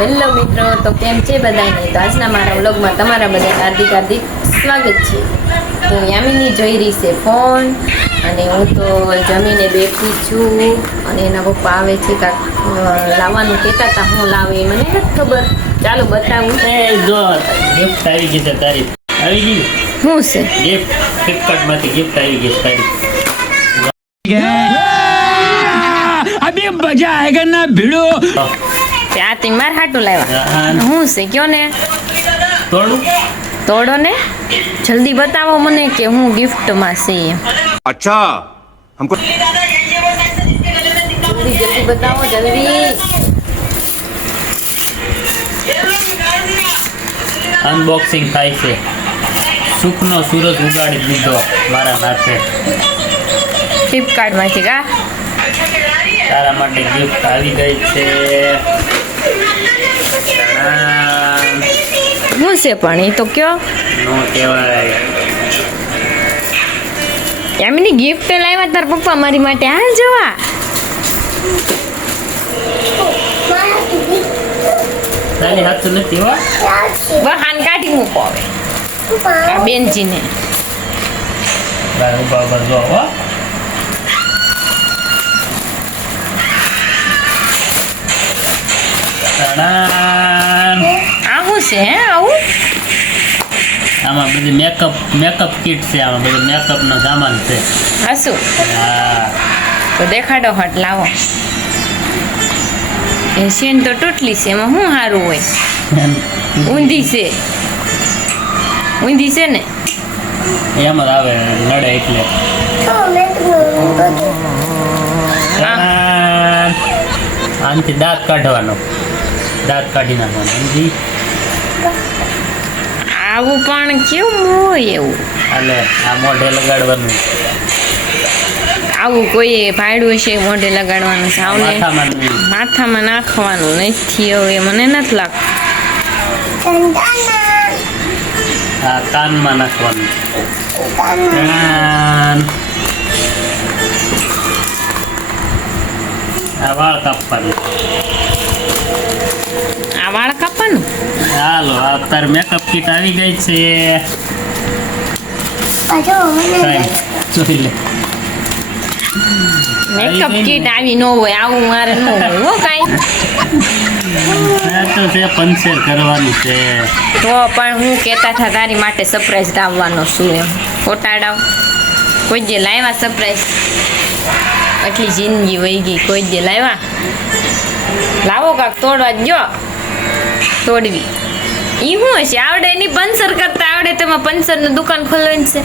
Hello મિત્રો, તો કેમ છે બધાને? તો આજના મારા વ્લોગમાં તમારા બધા હાર્દિક સ્વાગત છે. તો યામિની જોઈ રહી છે ફોન, અને હું તો જમીને બેઠી છું. અને એના પપ્પા આવે છે, કાંક લાવવાનું કહેતા હતા. હું લાવે મને નથી ખબર. ચાલો બતાવું. જો ગિફ્ટ આવી ગઈ છે તારી. આવી ગઈ શું છે ગિફ્ટ? ફ્લિપકાર્ટમાંથી ગિફ્ટ આવી ગઈ છે તારી. अभी मजा आएगा ना भिड़ो. આ તી માર હાટું લાવ્યા. શું છે કયો ને? તોડું તોડો ને, જલ્દી બતાવો મને કે હું ગિફ્ટમાં છે. अच्छा हमको જલ્દી જલ્દી બતાવો, જલ્દી. અનબોક્સિંગ થાય છે. સુખનો સૂરજ ઉગાડી દીધો મારા નાથે. ફ્લિપકાર્ટમાંથી કા તારા માટે ગિફ્ટ આવી ગઈ છે. શું છે પણ એ તો કયો? નો કહેવાય. એમની ગિફ્ટ લાવ્યા તાર પપ્પા મારી માટે. હાલ જવા. તારી હાથ નથી હો. બહાન કાઢી મૂકો હવે આ બેનજીને. ભાઈ ઉભા ઉભા જો હો. તણાન. આ શું છે હે આવું? આમાં બધી મેકઅપ કિટ છે. આમાં બધું મેકઅપનો સામાન છે. હસું હા, તો દેખાડો હટ, લાવો. એ શેન તો તૂટલી છે, એમાં શું સારું હોય? ઊંધી છે, ઊંધી છે ને. એમ જ આવે લડે એટલે. તણાન. આનાથી દાંત કાઢવાનો, દાંત કાઢી નાખવાનો. સમજી? આવું પણ કેવું હોય એવું? હાલે આ મોઢે લગાડવાનું. આવું કોઈ ભાડું છે મોઢે લગાડવાનું? સાવને માથામાં નહીં. માથામાં નાખવાનું નથી. હવે મને નથી લાગતું. આ કાનમાં નાખવાનું. કાન. આ વાળ કાપવાનું. આ વાળ કાપવાનું? હાલો અત્યારે મેકઅપ કીટ આવી ગઈ છે. કાંઈ જોઈ લે. મેકઅપ કીટ આવી ન હોય, આવું મારે ન હોય હો કાંઈ. આ તો છે પંચર કરવાનું છે. તો પણ હું કહેતા હતા તારી માટે સરપ્રાઈઝ લાવવાનો છું એમ. ફોટાડાવ કોઈ જે લાવ્યા સરપ્રાઈઝ? આટલી જિંદગી વહી ગઈ, કોઈ જે લાવ્યા? લાવો કાક તોડવા જ જો. તોડવી ઈ શું હશે? આવડે એની પંચર કરતા આવડે. તેમાં પંચરનું દુકાન ખોલવાની છે.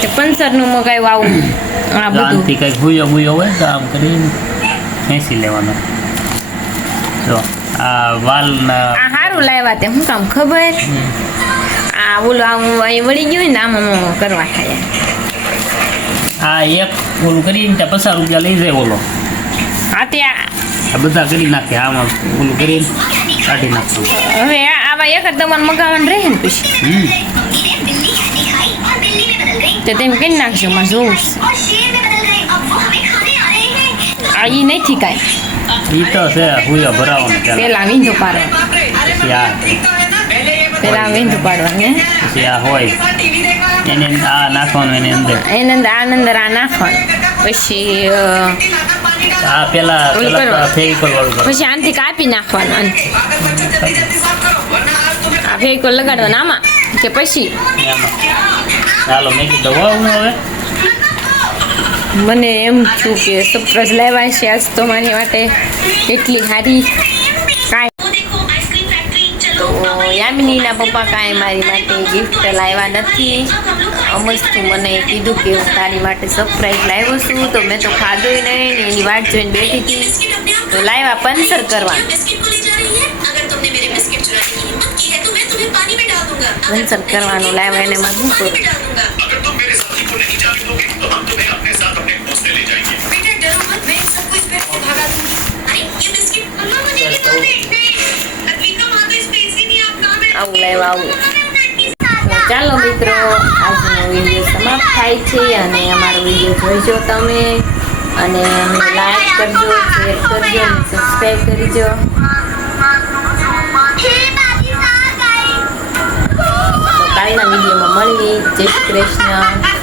તે પંચરનું મગાવ્યું આવું. આ બધું આનાથી કંઈક ભૂયો ભૂયો હોય તો આમ કરીને ખેંચી લેવાનો. જો આ વાલના. આ સારું લાવ્યા તે શું કામ ખબર? આ ઓલું આમ અહીં વળી ગયું ને, આમ કરવા થાય. આ એક ઓલું કરીને ત્યાં 50 રૂપિયા લઈ જાય ઓલો. હા ત્યાં આ બધા કરી નાખે. આમાં ઓલું કરીને કાઢી નાખશું. હવે આવા એક જ દવાનું મગાવવાનું રહે ને પછી. તો તેમ કરી નાખજો, મારે જોવું છે. આ ઈ નથી કાંઈ. ઈ તો છે ભૂયો ભરાવાનો. પેલા વીંધો પાડવાનું, પછી આ પેલા વીંધો પાડવાનું. પછી આ હોય એને આ નાખવાનું એની અંદર. આનંદર આ નાખવાનું. પછી આ પેલા ઓલું કરવાનું. ફેવિકોલ વાળું કરવાનું. પછી આનથી કાપી નાખવાનું. આનથી આ ફેવિકોલ લગાડવાનું આમાં કે પછી? એમાં. ચાલો મેં કીધું હું હવે મને એમ થયું કે સરપ્રાઈઝ લાવ્યા છે આજ તો મારી માટે એટલી સારી. કાંઈ તો યામિનીના પપ્પા કાંઈ મારી માટે ગિફ્ટ લાવ્યા નથી. અમસ્તું મને કીધું કે હું તારી માટે સરપ્રાઈઝ લાવ્યો છું. તો મેં તો ખાધું નહીં ને એની વાટ જોઈને બેઠી હતી. તો લાવ્યા પંચર કરવાનું. પંચર કરવાનું લાવ્યા એને માં શું કરું? આવું લાવ્યા આવું. ચાલો મિત્રો, આજનો વિડીયો સમાપ્ત થાય છે. અને અમારો વિડીયો જોઈજો તમે, અને અમને લાઈક કરજો, શેર કરજો અને સબસ્ક્રાઈબ કરજો. મળવી. જય શ્રી કૃષ્ણ.